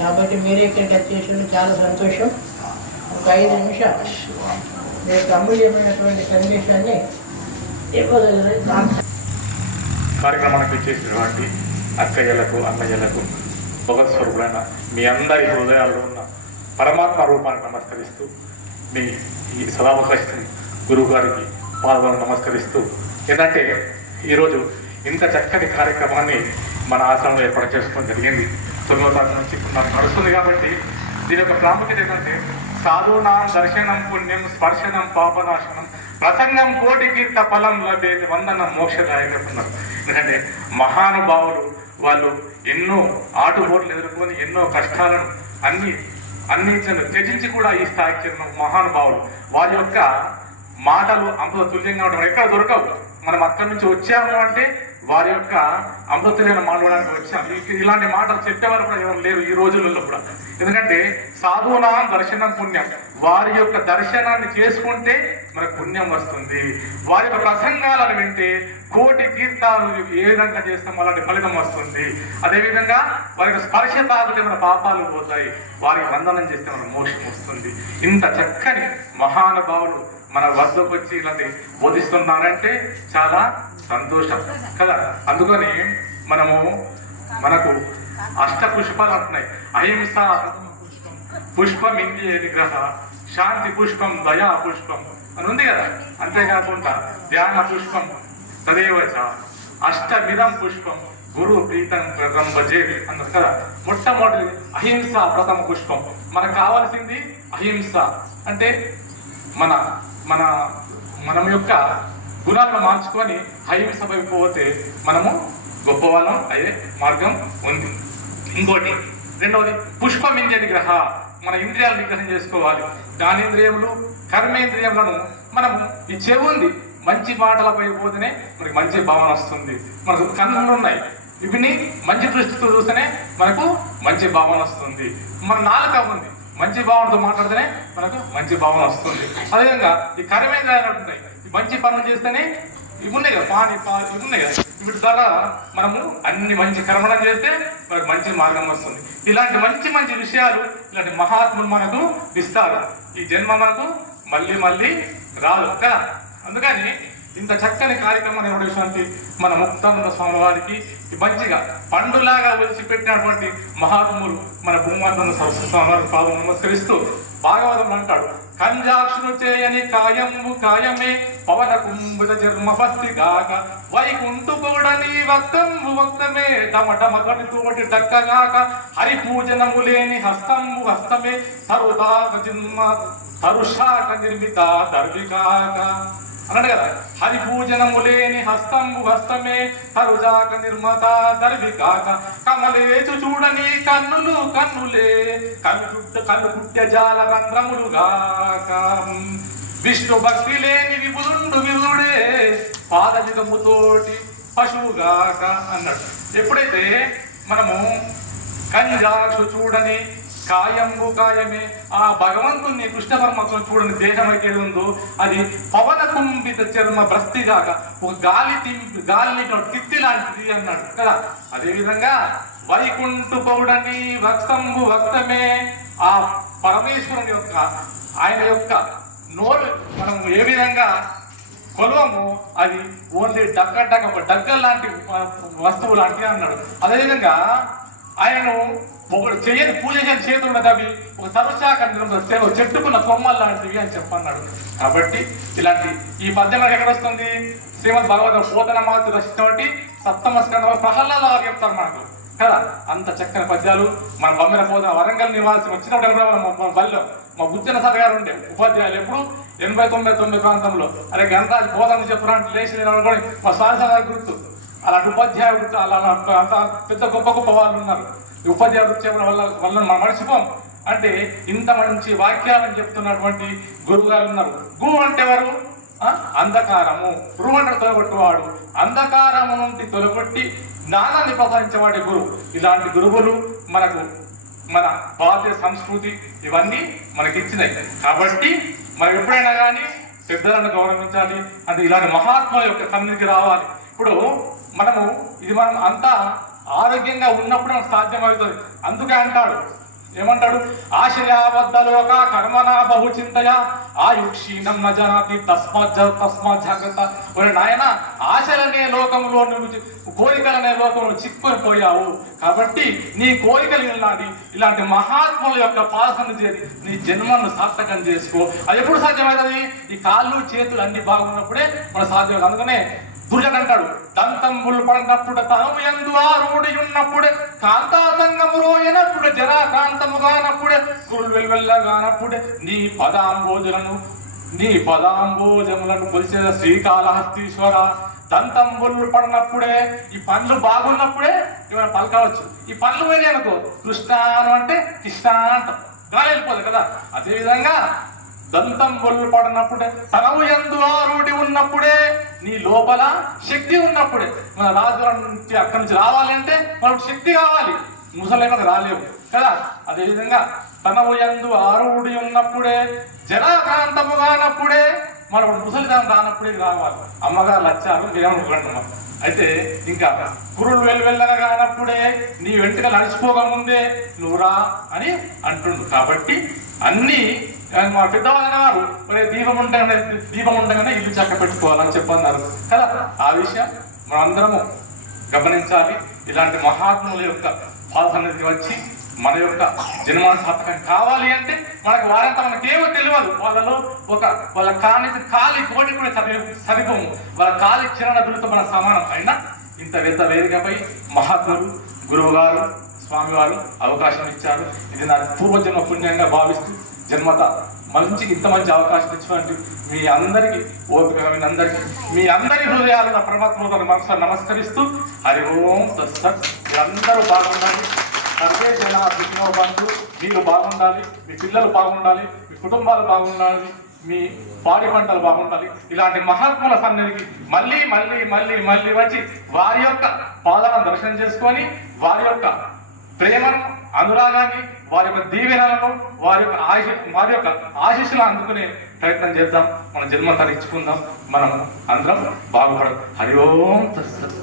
కాబట్టి మీరే ఇక్కడికి వచ్చేసి చాలా సంతోషం. ఒక 5 నిమిషాలు మీకు అమూల్యమైనటువంటి సందేశాన్ని ఇవ్వగలరని కార్యక్రమానికి ఇచ్చేసినటువంటి అక్కయ్యలకు అన్నయ్యలకు భగవత్ స్వరూపుడైన మీ అందరి హృదయాల్లో ఉన్న పరమాత్మ రూపాన్ని నమస్కరిస్తూ మీ ఈ సదావకాశం గురువు గారికి పాల్గొని నమస్కరిస్తూ, ఏంటంటే ఈరోజు ఇంత చక్కటి కార్యక్రమాన్ని మన ఆశ్రమంలో ఏర్పాటు చేసుకోవడం జరిగింది. 9వ తారీఖు నుంచి నాకు నడుస్తుంది. కాబట్టి దీని యొక్క ప్రాముఖ్యత ఏంటంటే సాధూనాం దర్శనం పుణ్యం స్పర్శనం పాపనాశనం ప్రసంగం కోటి కీర్త ఫలం లభేది వందనం మోక్షదాయకున్నారు. ఎందుకంటే మహానుభావులు వాళ్ళు ఎన్నో ఆటుపోట్లు ఎదుర్కొని ఎన్నో కష్టాలను అన్ని త్యజించి కూడా ఈ స్థాయికి చెందిన మహానుభావులు. వారి యొక్క మాటలు అమృత తుల్యంగా ఉండడం ఎక్కడ దొరకవు. మనం అక్కడి నుంచి వచ్చాము అంటే వారి యొక్క అమృతమైన మాట్లాడడానికి వచ్చాము. ఇలాంటి మాటలు చెప్పేవారు కూడా ఎవరు లేరు ఈ రోజులలో కూడా. ఎందుకంటే సాధువునాం దర్శనం పుణ్యం, వారి యొక్క దర్శనాన్ని చేసుకుంటే మనకు పుణ్యం వస్తుంది. వారి యొక్క ప్రసంగాలను వింటే కోటి తీర్థాలు ఏ విధంగా చేస్తాం అలాంటి ఫలితం వస్తుంది. అదేవిధంగా వారి యొక్క స్పర్శ తాగితే మన పాపాలు పోతాయి, వారికి వందనం చేస్తే మన మోక్షం వస్తుంది. ఇంత చక్కని మహానుభావులు మన వద్దకు వచ్చి ఇలాంటి బోధిస్తున్నారంటే చాలా సంతోషం కదా. అందుకని మనకు అష్టపుష్పాలు అంటున్నాయి. అహింస పుష్పం ఇంద్రియ నిగ్రహ, శాంతి పుష్పం దయా పుష్పం అని ఉంది కదా. అంతేకాకుండా ధ్యాన పుష్పం తదేవచ అష్టమిదం పుష్పం గురు ప్రీతం భజే అన్నారు కదా. మొట్టమొదటి అహింస ప్రథమ పుష్పం. మనకు కావాల్సింది అహింస. అంటే మనం యొక్క గుణాలను మార్చుకొని అహింస పోతే మనము గొప్పవాళ్ళం అయ్యే మార్గం ఉంది. ఇంకోటి రెండవది పుష్పం ఇంద్రియ నిగ్రహ, మన ఇంద్రియాలు నిగ్రహం చేసుకోవాలి. జ్ఞానేంద్రియములు కర్మేంద్రియములను మనము ఈ చెవి ఉంది, మంచి మాటలపై పోతేనే మనకి మంచి భావన వస్తుంది. మనకు కన్నులు ఉన్నాయి, ఇవిని మంచి దృష్టితో చూస్తేనే మనకు మంచి భావన వస్తుంది. మన నాలుక ఉంది, మంచి భావనతో మాట్లాడితేనే మనకు మంచి భావన వస్తుంది. అదేవిధంగా ఈ కర్మేంద్రియాలు ఉంటాయి, మంచి పనులు చేస్తేనే ఇవి ఉన్నాయి కదా, ఇవి ఉన్నాయి కదా, వీటి ద్వారా మనము అన్ని మంచి కర్మలను చేస్తే మనకు మంచి మార్గం వస్తుంది. ఇలాంటి మంచి విషయాలు ఇలాంటి మహాత్ములు మనకు ఇస్తారు. ఈ జన్మ మనకు మళ్ళీ రాదు కదా. అందుకని ఇంత చక్కని కార్యక్రమం నిర్వహించినటువంటి మన ముక్తానంద స్వామి వారికి మంచిగా పండులాగా వచ్చి పెట్టినటువంటి మహాత్ములు మన భూమానంద సరస్వతి స్వామి వారికి పాదం నమస్కరిస్తూ భాగవతం అంటాడు, కంజాక్షులు చేయని కాయము కాయమే పవన కుంభుజ జన్మపస్తి గాక వైకుంఠు కూడని వక్తంబు వక్తమే టమటమ కనితోటి దక్కగాక హరి పూజనము లేని హస్తంబు హస్తమే తరుదాక జన్మ తరుషాక నిర్మిత దర్వికాక అన్నాడు కదా. హరి పూజనము లేని హస్తంబు హస్తమే తరుజాక నిర్మత దర్వికాక కమలేచు చూడని కన్నులే కన్ను పుట్ట జాల రంధ్రములుగాక విష్ణు భక్తి లేని విపులుండు విధుడే పాదజితముతోటి పశువుగాక అన్నాడు. ఎప్పుడైతే మనము కంజాక్షు చూడని కాయమే ఆ భగవంతుని కృష్ణ పరమాత్మ చూడని దేహం అయితే ఉందో అది పవన కుంభిత చర్మ భ్రస్తిగాక ఒక గాలిని తిత్తి లాంటిది అన్నాడు కదా. అదేవిధంగా వైకుంఠు పౌడని వక్తంబు వక్తమే ఆ పరమేశ్వరుని యొక్క ఆయన యొక్క నోరు మనం ఏ విధంగా కొలవము అది ఓన్లీ డగ్గ లాంటి వస్తువు లాంటివి అన్నాడు. అదేవిధంగా ఆయనను ఒకడు చేయని పూజ చేయని చేతులు ఉన్నది, అవి ఒక సర్వశాఖ చెట్టుకున్న కొమ్మలు లాంటివి అని చెప్పన్నాడు. కాబట్టి ఇలాంటి ఈ పద్యం ఎక్కడ వస్తుంది? శ్రీమద్ భగవద్గీత పోతన మాతృ రచించినటువంటి సప్తమ స్కంధంలో ప్రహ్లాద వారు చెప్తారు మనకు కదా. అంత చక్కని పద్యాలు మన బొమ్మిన పోతన వరంగల్ నివాసి వచ్చినప్పుడు బల్లో మా బుజ్జన సార్ గారు ఉండే ఉపాధ్యాయులు ఎప్పుడు 89 ప్రాంతంలో అరే గంట బోధన చెప్పరా అంటే లేచి అనుకోని మా సార్ గారు గుర్తు. అలాంటి ఉపాధ్యాయుడు అలా అంత పెద్ద గొప్ప వాళ్ళు ఉన్నారు. ఈ ఉపాధ్యాయుడు చెప్పడం వల్ల మనం మర్చిపోం. అంటే ఇంత మంచి వాక్యాలను చెప్తున్నటువంటి గురువు గారు ఉన్నారు. గు అంటే ఎవరు? అంధకారము. రు అంటే తొలగొట్టువాడు. అంధకారము నుండి తొలగొట్టి జ్ఞానాన్ని ప్రసాదించేవాడి గురువు. ఇలాంటి గురువులు మనకు మన భారతీయ సంస్కృతి ఇవన్నీ మనకి ఇచ్చినాయి. కాబట్టి మనం ఎప్పుడైనా కానీ పెద్దలను గౌరవించాలి. అంటే ఇలాంటి మహాత్ముల యొక్క సన్నిధికి రావాలి. ఇప్పుడు మనం అంతా ఆరోగ్యంగా ఉన్నప్పుడు మనకు సాధ్యమవుతుంది. అందుకే అంటాడు ఏమంటాడు? ఆశయాబద్ధలోక కర్మనా బహుచింతయ ఆయుక్షీణం న జనాతి తస్మాత్ జాగ్రత్త. ఒరే నాయన, ఆశలనే లోకంలో నువ్వు కోరికలనే లోకంలో చిక్కుని పోయావు కాబట్టి నీ కోరికలు ఇలాంటి మహాత్ముల యొక్క పాసన చేసి నీ జన్మను సార్థకం చేసుకో. అది ఎప్పుడు సాధ్యమవుతుంది? ఈ కాళ్ళు చేతులు అన్ని బాగున్నప్పుడే మన సాధ్యం. అందుకనే దుర్జన్ అంటాడు, దంతంబులు పడినప్పుడు తనము యందు ఆరుడి ఉన్నప్పుడే కాంతాసంగములో ఎనప్పుడు జరాకాంతముగానప్పుడే కురులు వెల్వెల్లగానప్పుడే నీ పదాంబోజములను కొలిచే శ్రీకాళహస్తీశ్వర. దంతంబులు పడినప్పుడే, ఈ పండ్లు బాగున్నప్పుడే ఏమైనా పలకవచ్చు. ఈ పండ్లు పోయినాయి అనుకో, కృష్ణాను అంటే కృష్ణ అంటాం, గాలి వెళ్ళిపోదు కదా. అదేవిధంగా దంతం బొల్లు పడినప్పుడే తనవు యందు ఆరుడి ఉన్నప్పుడే, నీ లోపల శక్తి ఉన్నప్పుడే. మన రాజుల నుంచి అక్కడి నుంచి రావాలి అంటే మనకు శక్తి కావాలి, ముసలేమకు రాలేవు కదా. అదేవిధంగా తనవు యందు ఆరుడి ఉన్నప్పుడే జరాక్రాంతము కానప్పుడే, మనం ముసలిదాం రానప్పుడే రావాలి. అమ్మగారు వచ్చారు మీరేమనుకుంటున్నాం. అయితే ఇంకా కురులు వెల్వెల్లగా కానప్పుడే, నీ వెంటనే నడిచిపోక ముందే నువ్వు రా అని అంటుండు. కాబట్టి అన్నీ మా పెద్దవాళ్ళు మరి దీపం ఉండగానే ఇల్లు చక్క పెట్టుకోవాలని చెప్పన్నారు కదా. ఆ విషయం మనందరము గమనించాలి. ఇలాంటి మహాత్ముల యొక్క పాదసన్నిధికి వచ్చి మన యొక్క జన్మాసార్థకం కావాలి అంటే మనకు వారంతా మనకేమో తెలియదు. వాళ్ళ కాలి కోటి కూడా సరిపోము. వాళ్ళ కాలి చిరణ దురితో మన సమానం. అయినా ఇంత పెద్ద వేదికపై మహాత్ములు గురువు గారు స్వామివారు అవకాశం ఇచ్చారు. ఇది నా పూర్వజన్మ పుణ్యంగా భావిస్తూ జన్మత మంచికి ఇంత మంచి అవకాశం ఇచ్చినట్టు మీ అందరికీ ఓపికమైనందరికీ మీ అందరి హృదయాలు నా పరమాత్మ మనసు నమస్కరిస్తూ హరి ఓం తత్సత్. మీరందరూ బాగుండాలి, సర్వే జనా సుఖినో భవంతు. మీరు బాగుండాలి, మీ పిల్లలు బాగుండాలి, మీ కుటుంబాలు బాగుండాలి, మీ పాడి పంటలు బాగుండాలి. ఇలాంటి మహాత్ముల సన్నిధికి మళ్ళీ మళ్ళీ మళ్ళీ మళ్ళీ వచ్చి వారి యొక్క పాదాలను దర్శనం చేసుకొని వారి యొక్క ప్రేమను, అనురాగాన్ని, వారి యొక్క దీవెనలను, వారి యొక్క ఆశీస్సులు అందుకునే ప్రయత్నం చేద్దాం. మన జన్మ తరించుకుందాం. మనం అందరం బాగుపడదాం. హరి ఓం తత్సత్.